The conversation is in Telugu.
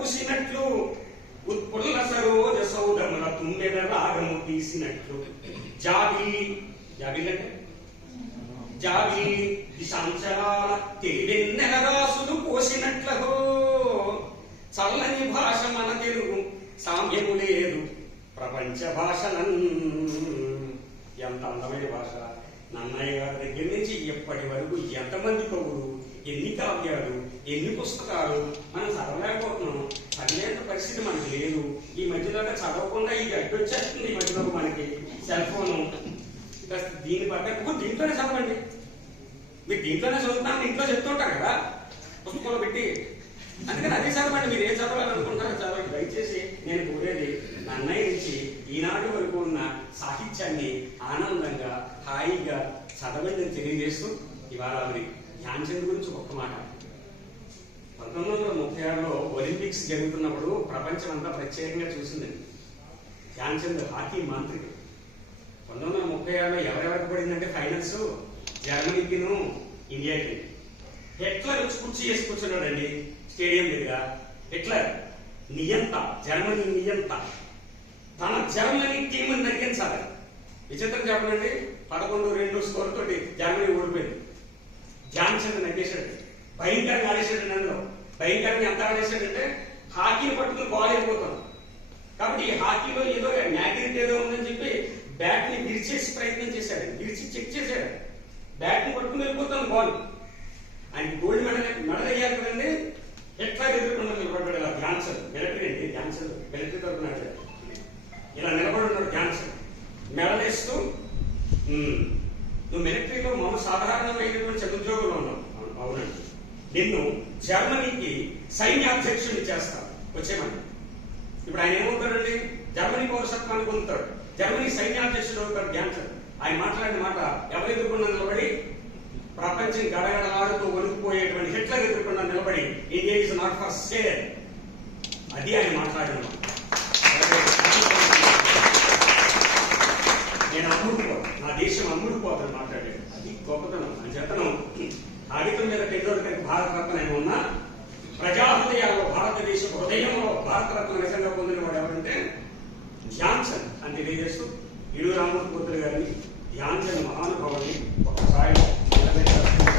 పూసినట్లు ఉత్పుల్ల సరోజ సౌదముల తుండెద రాగము తీసినట్లు. జాబిల్లి జాబి అంటే? జాబిల్లి దిశాంశరాల తెలివెన్నెల రాసులు పోసినట్లహో చల్లని భాష మన తెలుగు సామ్యము లేదు ప్రపంచ భాషలన్ ఎంత అందమైన భాష. నన్నయ్య గారి దగ్గర నుంచి ఎప్పటి వరకు ఎంతమంది కవులు ఎన్ని కావ్యాలు ఎన్ని పుస్తకాలు మనం చదవలేకపోతున్నాం చదివేంత పరిస్థితి మనకి లేదు. ఈ మధ్యలో చదవకుండా ఇది అడ్డొచ్చేస్తుంది ఈ మధ్యలో మనకి సెల్ ఫోను దీని పక్కకు దీంట్లోనే చదవండి. మీరు దీంట్లోనే చదువుతాను ఇంట్లో చెప్తుంటారు కదా పుస్తకంలో పెట్టి. అందుకని అదే చదవండి మీరు ఏం చదవాలనుకుంటారో చదవండి. దయచేసి నేను కోరేది నా అన్నయ్య నుంచి ఈనాటి వరకు ఉన్న సాహిత్యాన్ని ఆనందంగా హాయిగా చదవండి తెలియజేస్తూ ఇవాళ ధ్యాన్చంద్ ధ్యాన్ చంద్ గురించి ఒక్క మాట. పంతొమ్మిది వందల ముప్పై ఆరులో ఒలింపిక్స్ జరుగుతున్నప్పుడు ప్రపంచం అంతా ప్రత్యేకంగా చూసిందండి. ధ్యాన్చంద్ హాకీ మాంత్రికుడు. పంతొమ్మిది వందల ముప్పై ఆరులో ఎవరెవరికి పడిందంటే ఫైనల్స్? జర్మనీకిను ఇండియాకి హిట్లర్ వచ్చి కుర్చీ చేసి కూర్చున్నాడండి స్టేడియం దగ్గర హిట్లర్ నియంత జర్మనీ నియంత. తన జర్మనీ టీంని తగ్గించాలి విచిత్రం చెప్పండి పదకొండు రెండు స్కోర్ తోటి జర్మనీ ఓడిపోయింది. భయంకరంగా ఆడేశాడు నన్ను. భయంకరంగా ఎంత ఆడేశాడంటే హాకీని పట్టుకుని బాల్ అయిపోతాను కాబట్టి ఈ హాకీలో ఏదో న్యాగిరిటీ ఏదో ఉందని చెప్పి బ్యాట్ని విరిచేసి ప్రయత్నం చేశాడు. విరిచి చెక్ చేశాడు. బ్యాట్ని పట్టుకుని వెళ్ళిపోతాను బాల్ ఆయన గోల్డ్ మెడల్ మెడల్ అయ్యారు కదండి? ఎట్లా ఎదుర్కొండ నిలబడ్డాడు ఇలా ధ్యాన్సర్ మిలిటరీ అండి ధ్యాన్సర్ మిలిటరీ తరపున ఇలా నిలబడి ఉన్నాడు ధ్యాన్సన్ మెడల్ వేస్తూ నువ్వు మిలిటరీలో మామూలు సాధారణమైనటువంటి చదువుద్యోగులు ఉన్నావు. అవునండి. నిన్ను జర్మనీకి సైన్యాధ్యక్షుడిని చేస్తాను. వచ్చేమని ఇప్పుడు ఆయన ఏమవుతాడండి జర్మనీ పౌరసత్వాన్ని పొందుతాడు. జర్మనీ సైన్యాధ్యక్షుడు అవుతాడు గ్యాన్సర్ ఆయన మాట్లాడిన మాట ఎవరు ఎదుర్కొన్నా నిలబడి ప్రపంచం గడగడలాడుతూ వణుకుపోయేటువంటి హిట్లర్ ఎదుర్కొన్నా నిలబడి India is not for sale అది ఆయన మాట్లాడిన నేను అమ్ముడుకో నా దేశం అమ్ముడుపోతాను మాట్లాడాడు. అది గొప్పతనం. భారతరత్న ఉన్నా ప్రజాహృదయాల్లో భారతదేశ హృదయంలో భారతరత్న నిజంగా పొందిన వాడు ఎవరంటే ధ్యాన్చంద్. అని తెలియజేస్తూ ఇడు రామూర్తి గారిని ధ్యాన్చంద్ మహానుభావుని ఒకసారి నిలబెట్టారు.